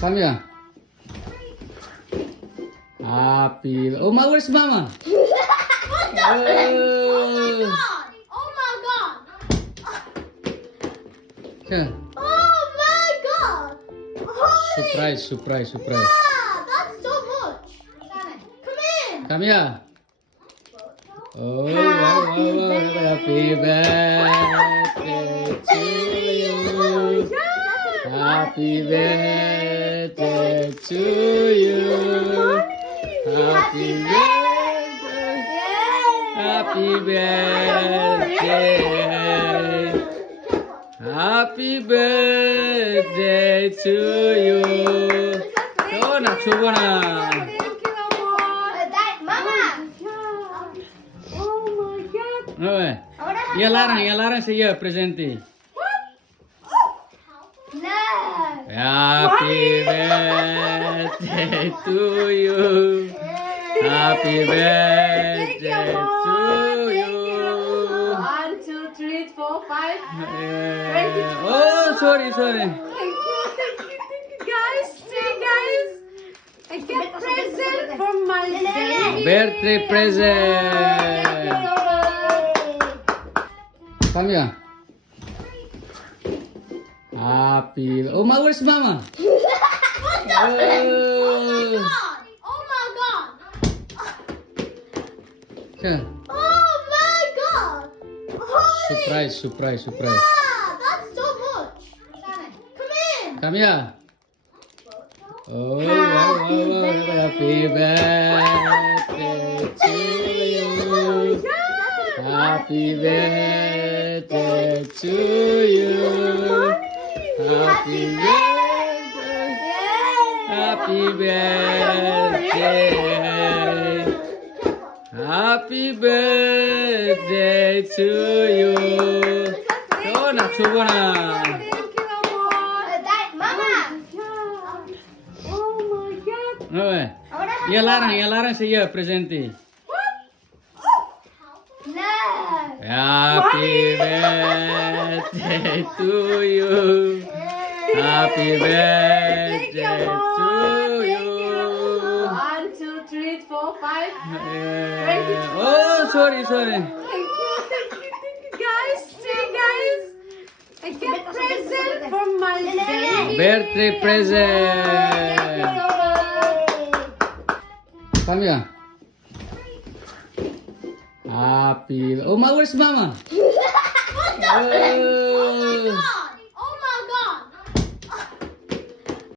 Come here. Happy. Oh, where's Mama? What the? Oh. Oh my god! Yeah. Oh my god! Holy Surprise. yeah, that's so much. Come in. Come here. Oh, wow. Happy birthday to you. Happy birthday to you. Happy birthday. Happy birthday. Happy birthday to you. Oh, naksubo na. Mama. Oh my god. Oy. Yalarang saya presente. No. Happy birthday to you. Happy birthday to you. 1, 2, 3, 4, 5. Oh, sorry. Thank you. Guys, see guys. I get present from my baby. Birthday present. Come here. Happy. Oh, where's Mama? What the? Oh. Oh my god! Yeah. Oh my god! Holy Surprise. yeah, that's so much. Come in. Come here. Oh, wow. Happy birthday to you. Happy birthday to you. Happy birthday. Happy birthday. Happy birthday to you. Oh, naksubo na. Thank you, amor. Mama. Oh my god. Oy. Yalarang saya presente. No. Happy birthday to you. Happy birthday to you. 1, 2, 3, 4, 5. Oh, sorry. Thank you. Guys, see guys. I get present from my baby. Birthday present. Come here. Happy. Oh, where's Mama? What the? Oh. God.